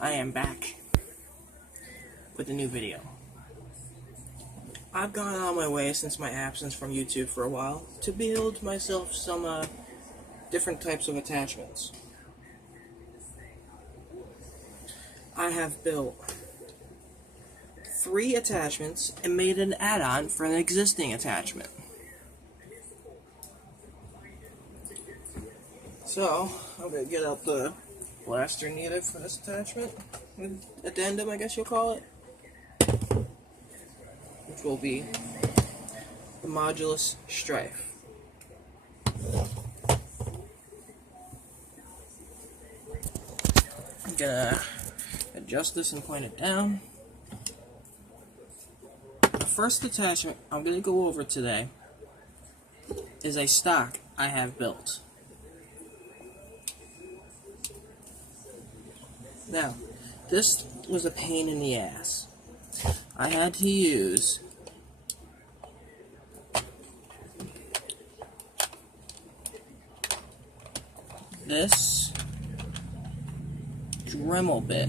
I am back with a new video. I've gone on my way since my absence from YouTube for a while to build myself some different types of attachments. I have built 3 attachments and made an add-on for an existing attachment. So, I'm going to get out the blaster needed for this attachment, addendum I guess you'll call it, which will be the Modulus Strife. I'm gonna adjust this and point it down. The first attachment I'm gonna go over today is a stock I have built. Now, this was a pain in the ass. I had to use this Dremel bit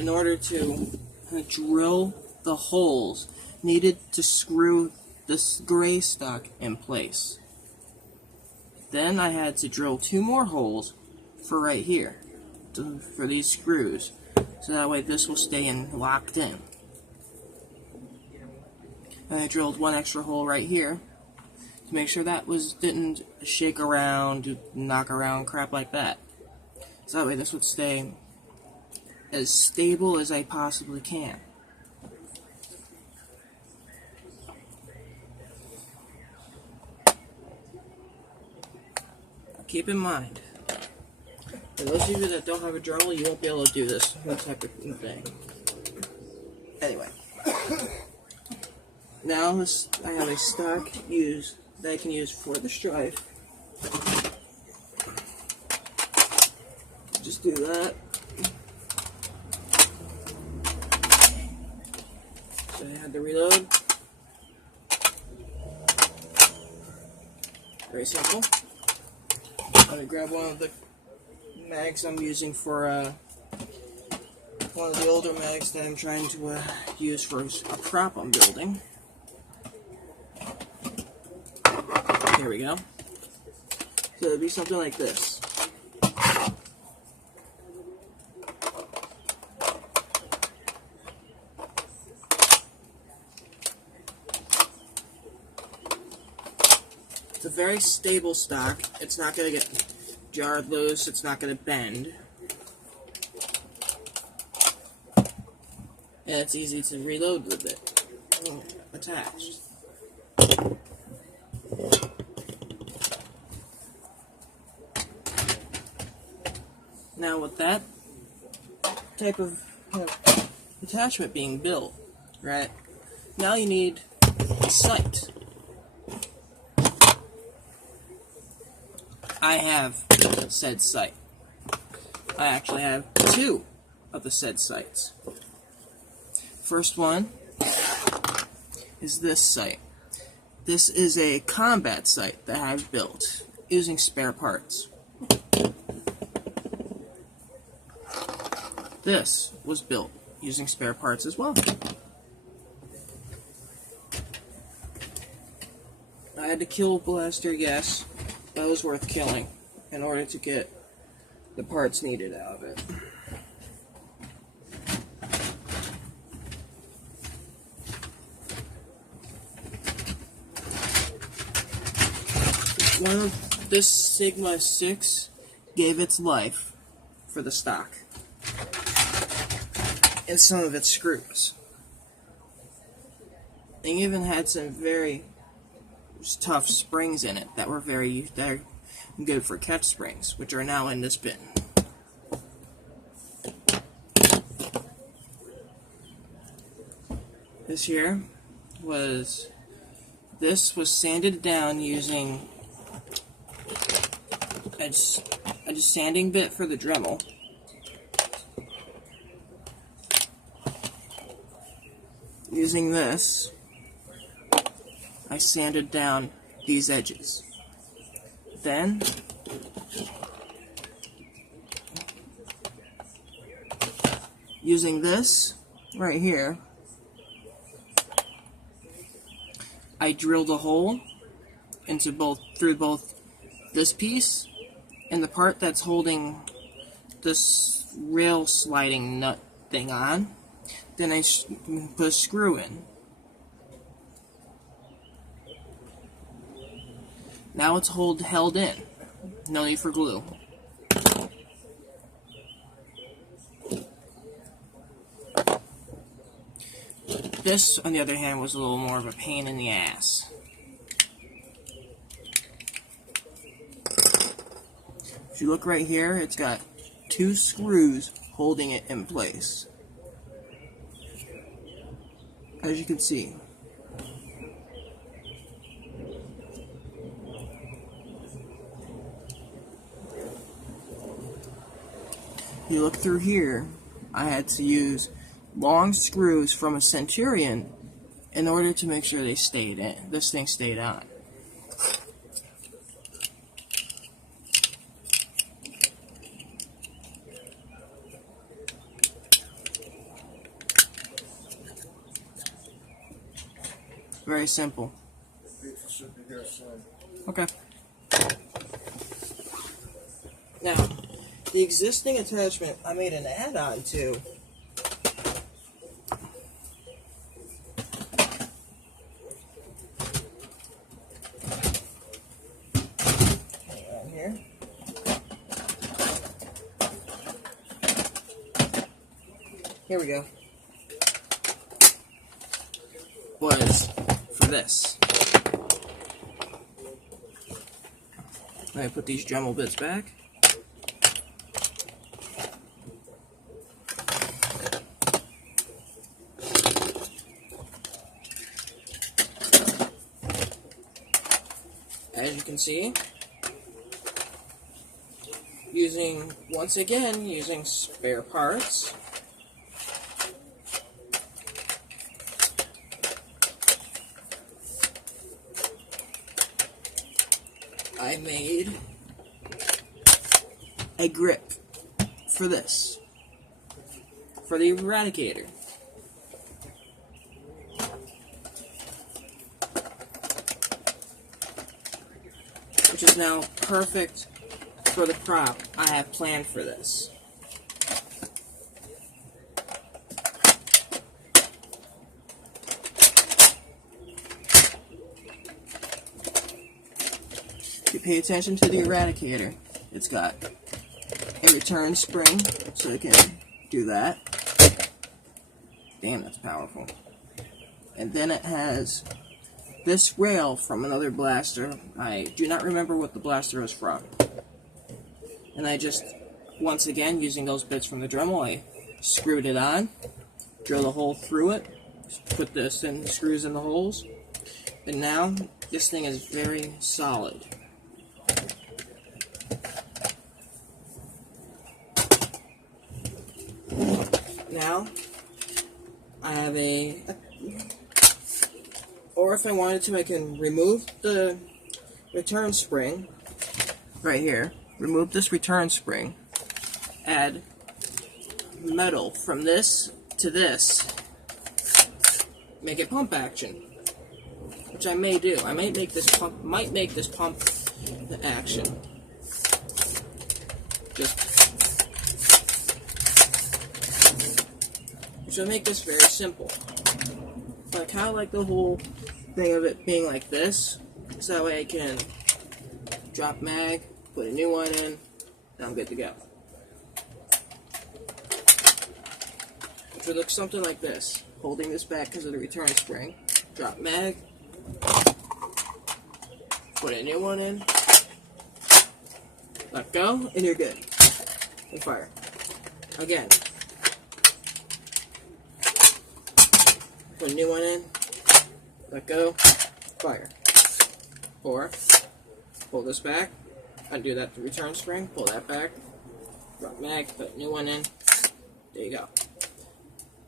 in order to drill the holes needed to screw this gray stock in place. Then I had to drill 2 more holes for right here, for these screws, so that way this will stay locked in. And I drilled 1 extra hole right here to make sure that didn't shake around, knock around, crap like that. So that way this would stay as stable as I possibly can. Keep in mind, for those of you that don't have a Dremel, you won't be able to do this type of thing. Anyway, now I have a stock that I can use for the Strife. Just do that. So I had to reload. Very simple. I'm going to grab one of the mags I'm using for one of the older mags that I'm trying to use for a prop I'm building. Here we go. So it'll be something like this. It's a very stable stock. It's not going to get jarred loose. It's not going to bend. And it's easy to reload with it attached. Now with that type of attachment being built, right, now you need a sight. I have said sight. I actually have 2 of the said sights. First one is this sight. This is a combat sight that I've built using spare parts. This was built using spare parts as well. I had to kill a blaster, yes. That was worth killing in order to get the parts needed out of it. This Sigma 6 gave its life for the stock and some of its screws. It even had some very tough springs in it that were they're good for catch springs, which are now in this bin. This here was sanded down using a sanding bit for the Dremel. Using this, I sanded down these edges. Then Using this right here, I drilled a hole through both this piece and the part that's holding this rail sliding nut thing on. Then I put a screw in. Now it's held in. No need for glue. This, on the other hand, was a little more of a pain in the ass. If you look right here, it's got 2 screws holding it in place. As you can see. If you look through here, I had to use long screws from a Centurion in order to make sure they stayed in. This thing stayed on. Very simple. Okay. Now, the existing attachment I made an add-on to. Hang on here. Here we go. Was for this. Let me put these Dremel bits back. As you can see, once again using spare parts. I made a grip for this, for the Eradicator. Which is now perfect for the prop I have planned for this. If you pay attention to the Eradicator, it's got a return spring, so it can do that. Damn, that's powerful. And then it has this rail from another blaster. I do not remember what the blaster was from. And I just, once again, using those bits from the Dremel, I screwed it on, drilled a hole through it, put this in, the screws in the holes, and now this thing is very solid. Now, I have or if I wanted to, I can remove the return spring right here. Remove this return spring. Add metal from this to this. Make it pump action, which I may do. I might make this pump action. Which will make this very simple. But I kind of like the whole thing of it being like this, so that way I can drop mag, put a new one in, and I'm good to go. Which would look something like this. Holding this back because of the return spring. Drop mag, put a new one in, let go, and you're good. And fire. Again. Put a new one in, let go, fire. Or, pull this back, undo that return spring, pull that back, drop mag, put a new one in, there you go.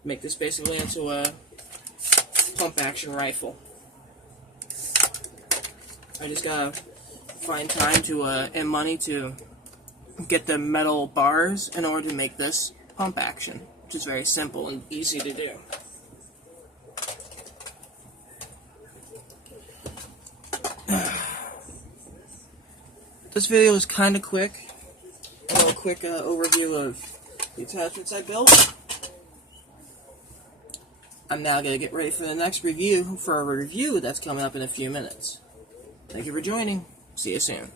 Make this basically into a pump action rifle. I just gotta find time to and money to get the metal bars in order to make this pump action, which is very simple and easy to do. This video is kind of quick. A quick overview of the attachments I built. I'm now going to get ready for the next review, for a review that's coming up in a few minutes. Thank you for joining. See you soon.